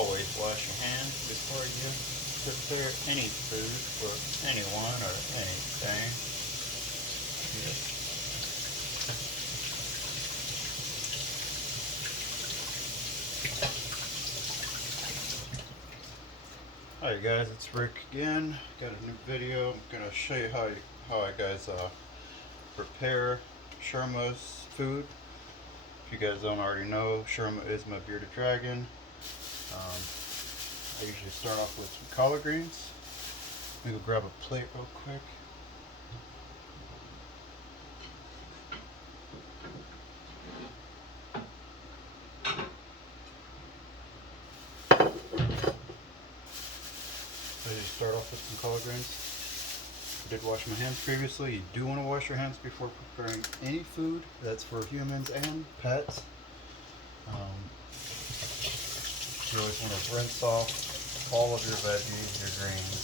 always wash your hands before you prepare any food for anyone or anything. Yes. Hi guys, it's Rick again. Got a new video. I'm gonna show you how I guys prepare Sherma's food. If you guys don't already know, Sherma is my bearded dragon. I usually start off with some collard greens. Let me go grab a plate real quick. So you start off with some collard greens. I did wash my hands previously. You do want to wash your hands before preparing any food. That's for humans and pets. You always want to rinse off all of your veggies, your greens.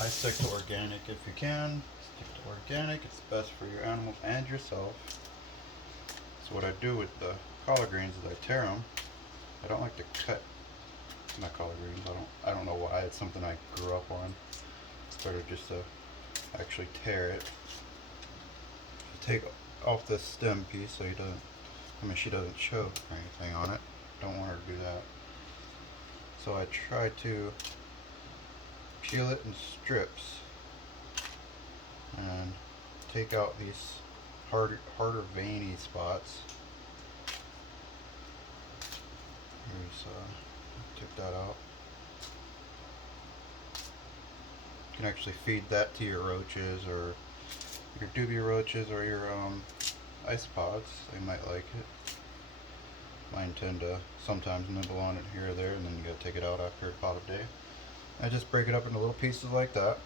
I stick to organic if you can. Stick to organic. It's best for your animals and yourself. So what I do with the collard greens is I tear them. I don't like to cut my collard greens. I don't know why. It's something I grew up on. It's better just to actually tear it. Take off the stem piece so she doesn't choke or anything on it. Don't want her to do that. So I try to peel it in strips and take out these harder veiny spots. Took that out. You can actually feed that to your roaches or your dubia roaches or your isopods. They might like it. Mine tend to sometimes nibble on it here or there, and then you gotta take it out after about a day. I just break it up into little pieces like that.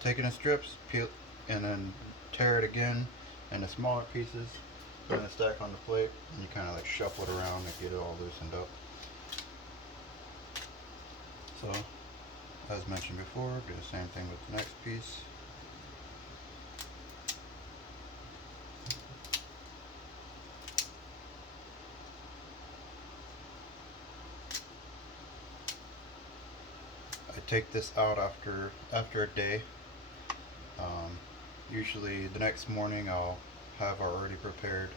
Take it in strips, peel, and then tear it again into smaller pieces. And then stack on the plate, and you kind of like shuffle it around and get it all loosened up. So, as mentioned before, do the same thing with the next piece. I take this out after a day. Usually the next morning I'll have already prepared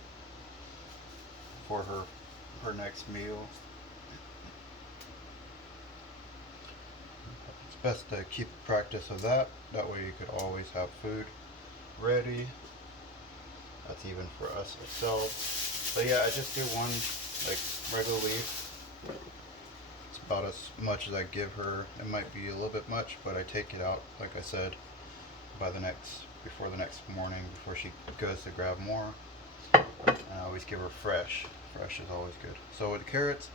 for her next meal. It's best to keep practice of that. That way you could always have food ready. That's even for us ourselves. But yeah, I just do one like regular leaf. It's about as much as I give her. It might be a little bit much, but I take it out, like I said, before the next morning, before she goes to grab more. And I always give her fresh. Fresh is always good. So with the carrots,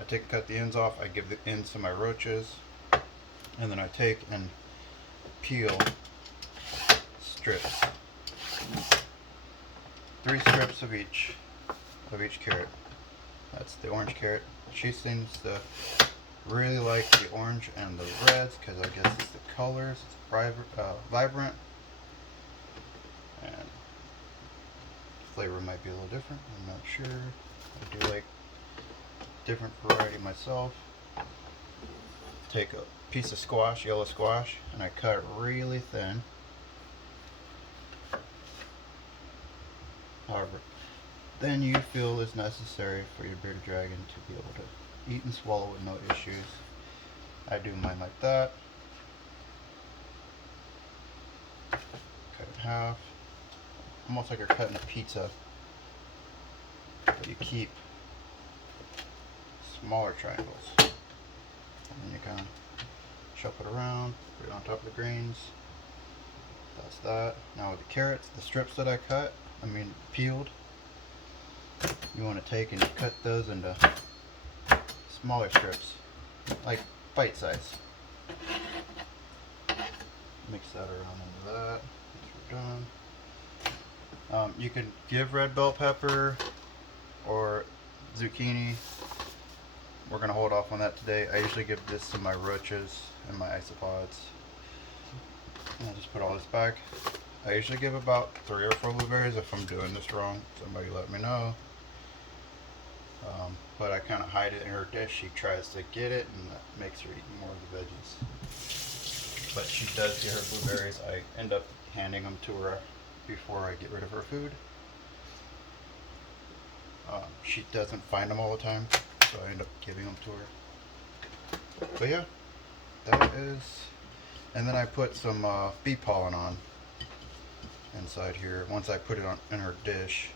I take and cut the ends off. I give the ends to my roaches, and then I take and peel strips. 3 strips of each carrot. That's the orange carrot. She seems to really like the orange and the reds because I guess it's the colors. It's vibrant. And the flavor might be a little different. I'm not sure. I do like different variety myself. Take a piece of squash, yellow squash, and I cut it really thin. However, then you feel is necessary for your bearded dragon to be able to eat and swallow with no issues. I do mine like that. Cut it in half. Almost like you're cutting a pizza, but you keep smaller triangles. And then you kind of shuffle it around, put it on top of the greens. That's that. Now with the carrots, the strips that I peeled, you want to take and cut those into smaller strips, like bite size. Mix that around into that. Once we're done. You can give red bell pepper or zucchini. We're going to hold off on that today. I usually give this to my roaches and my isopods. And I'll just put all this back. I usually give about 3 or 4 blueberries. If I'm doing this wrong, somebody let me know. But I kind of hide it in her dish. She tries to get it, and that makes her eat more of the veggies. But she does get her blueberries. I end up handing them to her before I get rid of her food. She doesn't find them all the time, so I end up giving them to her. But yeah, that is. And then I put some bee pollen on inside here. Once I put it on in her dish.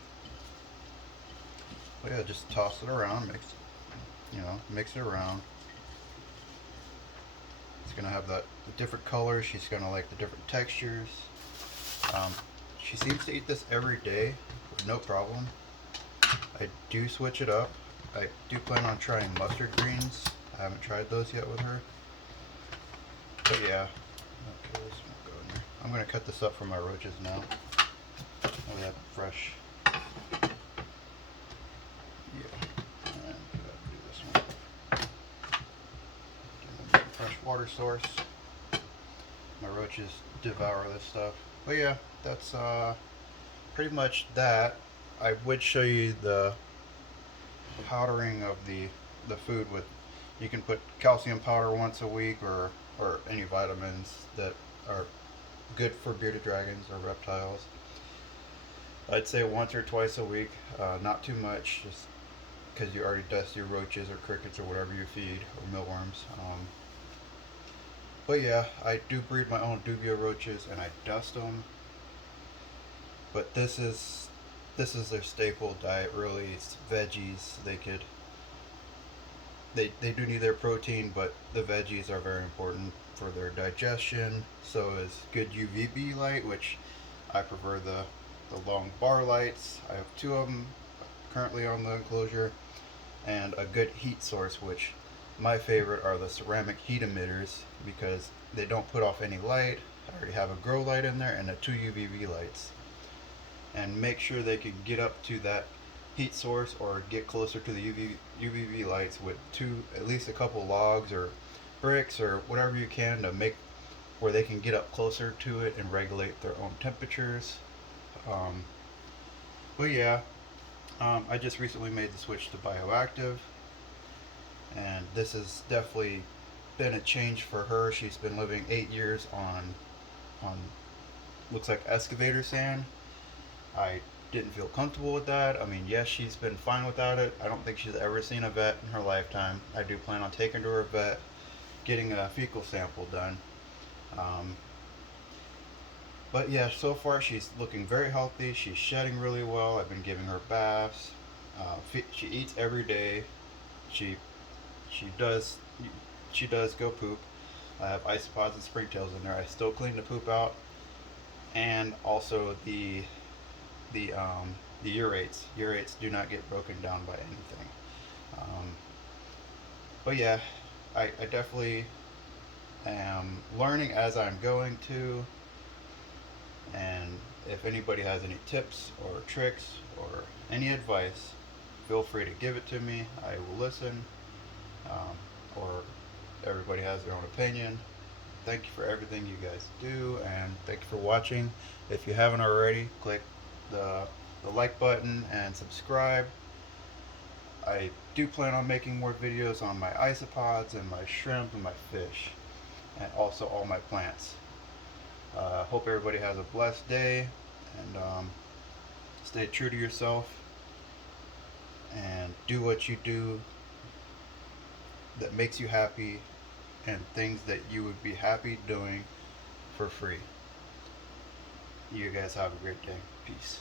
But yeah, just toss it around, mix it around. It's gonna have the different colors. She's gonna like the different textures. She seems to eat this every day with no problem. I do switch it up. I do plan on trying mustard greens. I haven't tried those yet with her. But yeah. Okay, this won't go in there. I'm gonna cut this up for my roaches now. We have fresh. Fresh water source. My roaches devour this stuff. But yeah, that's pretty much that. I would show you the powdering of the food with. You can put calcium powder once a week, or any vitamins that are good for bearded dragons or reptiles. I'd say once or twice a week, not too much, just because you already dust your roaches or crickets or whatever you feed, or mealworms. But yeah, I do breed my own dubia roaches, and I dust them. But this is their staple diet, really. It's veggies. They do need their protein, but the veggies are very important for their digestion. So is good Uvb light, which I prefer the long bar lights. I have two of them currently on the enclosure, and a good heat source, which my favorite are the ceramic heat emitters, because they don't put off any light. I already have a grow light in there and the two UVB lights. And make sure they can get up to that heat source or get closer to the UVB lights with at least a couple logs or bricks or whatever you can to make where they can get up closer to it and regulate their own temperatures. But yeah, I just recently made the switch to bioactive, and this has definitely been a change for her. She's been living 8 years on looks like excavator sand. I didn't feel comfortable with that. I mean, yes, she's been fine without it. I don't think she's ever seen a vet in her lifetime. I do plan on taking her to a vet, getting a fecal sample done. But yeah, so far she's looking very healthy. She's shedding really well. I've been giving her baths. She eats every day. She does go poop. I have isopods and springtails in there. I still clean the poop out, and also the urates. Urates do not get broken down by anything. But yeah, I definitely am learning as I'm going to. And if anybody has any tips or tricks or any advice, feel free to give it to me. I will listen. Or everybody has their own opinion. Thank you for everything you guys do, and thank you for watching. If you haven't already, click the like button and subscribe. I do plan on making more videos on my isopods and my shrimp and my fish, and also all my plants. Hope everybody has a blessed day, and stay true to yourself, and do what you do that makes you happy, and things that you would be happy doing for free. You guys have a great day. Peace.